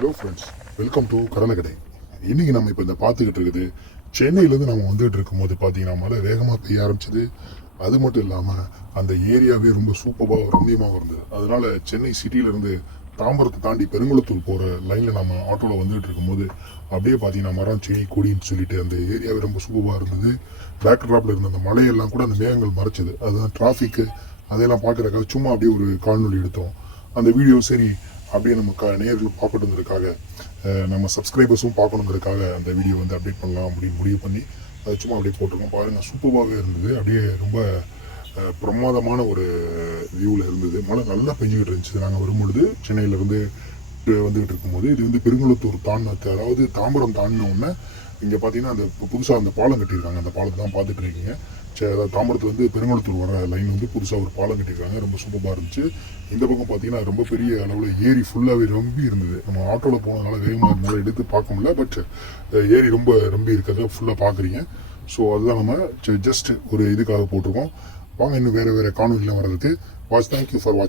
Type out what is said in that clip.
Hello friends welcome to Kadalakadai இன்னைக்கு நம்ம இப்போ இந்த பார்த்துக்கிட்டு இருக்குது. சென்னையிலேருந்து நம்ம வந்துகிட்டு இருக்கும்போது பார்த்தீங்கன்னா மழை வேகமாக பெய்ய ஆரம்பிச்சது. அது மட்டும் இல்லாமல் அந்த ஏரியாவே ரொம்ப சூப்பராக ரம்மியமாக இருந்தது. அதனால சென்னை சிட்டியிலேருந்து தாம்பரத்தை தாண்டி பெருங்குளத்தூர் போகிற லைனில் நம்ம ஆட்டோவில் வந்துகிட்டு இருக்கும்போது அப்படியே பார்த்தீங்கன்னா மரம் செடி கொடின்னு சொல்லிட்டு அந்த ஏரியாவே ரொம்ப சூப்பராக இருந்தது. பேக் ட்ராப்பில் இருந்த அந்த மலையெல்லாம் கூட அந்த மேகங்கள் மறைச்சது. அதுதான் டிராஃபிக்கு அதையெல்லாம் பார்க்குறக்காக சும்மா அப்படியே ஒரு கால்நொழி எடுத்தோம். அந்த வீடியோ சரி அப்படியே நம்ம க நேர்கள் பார்க்கணுங்கிறதுக்காக நம்ம சப்ஸ்கிரைபர்ஸும் பார்க்கணுங்கிறதுக்காக அந்த வீடியோ வந்து அப்டேட் பண்ணலாம் அப்படின்னு முடிவு பண்ணி அதை சும்மா அப்படியே போட்டிருக்கோம். பாருங்கள் சூப்பராகவே இருந்தது. அப்படியே ரொம்ப பிரமாதமான ஒரு வியூவில் இருந்தது. மழை நல்லா பெஞ்சுக்கிட்டு இருந்துச்சு. நாங்கள் வரும்பொழுது சென்னையிலேருந்து வந்துகிட்டு இருக்கும்போது இது வந்து பெருங்குளத்தூர் தாண்டினது அதாவது தாம்பரம் தாண்டின உடனே இங்கே பார்த்தீங்கன்னா அந்த புதுசாக அந்த பாலம் கட்டியிருக்காங்க. அந்த பாலத்தை தான் பார்த்துட்டு இருக்கீங்க. தாம்பரத்துலேருந்து பெருங்குளத்தூர் வர லைன் வந்து புதுசாக ஒரு பாலம் கட்டியிருக்காங்க. ரொம்ப சூப்பராக இருந்துச்சு. இந்த பக்கம் பார்த்தீங்கன்னா ரொம்ப பெரிய அளவில் ஏரி ஃபுல்லாகவே ரொம்பி இருந்தது. நம்ம ஆட்டோவில் போனதுனால வேகமாக இருந்தாலும் எடுத்து பார்க்க முடியல. பட் ஏரி ரொம்ப ரொம்பி இருக்கிறத ஃபுல்லாக பார்க்குறீங்க ஸோ அதுதான் நம்ம ஜஸ்ட் ஒரு இதுக்காக போட்டிருக்கோம். வாங்க இன்னும் வேறு வேறு காணொலியில் வர்றதுக்கு. Watch thank you for watch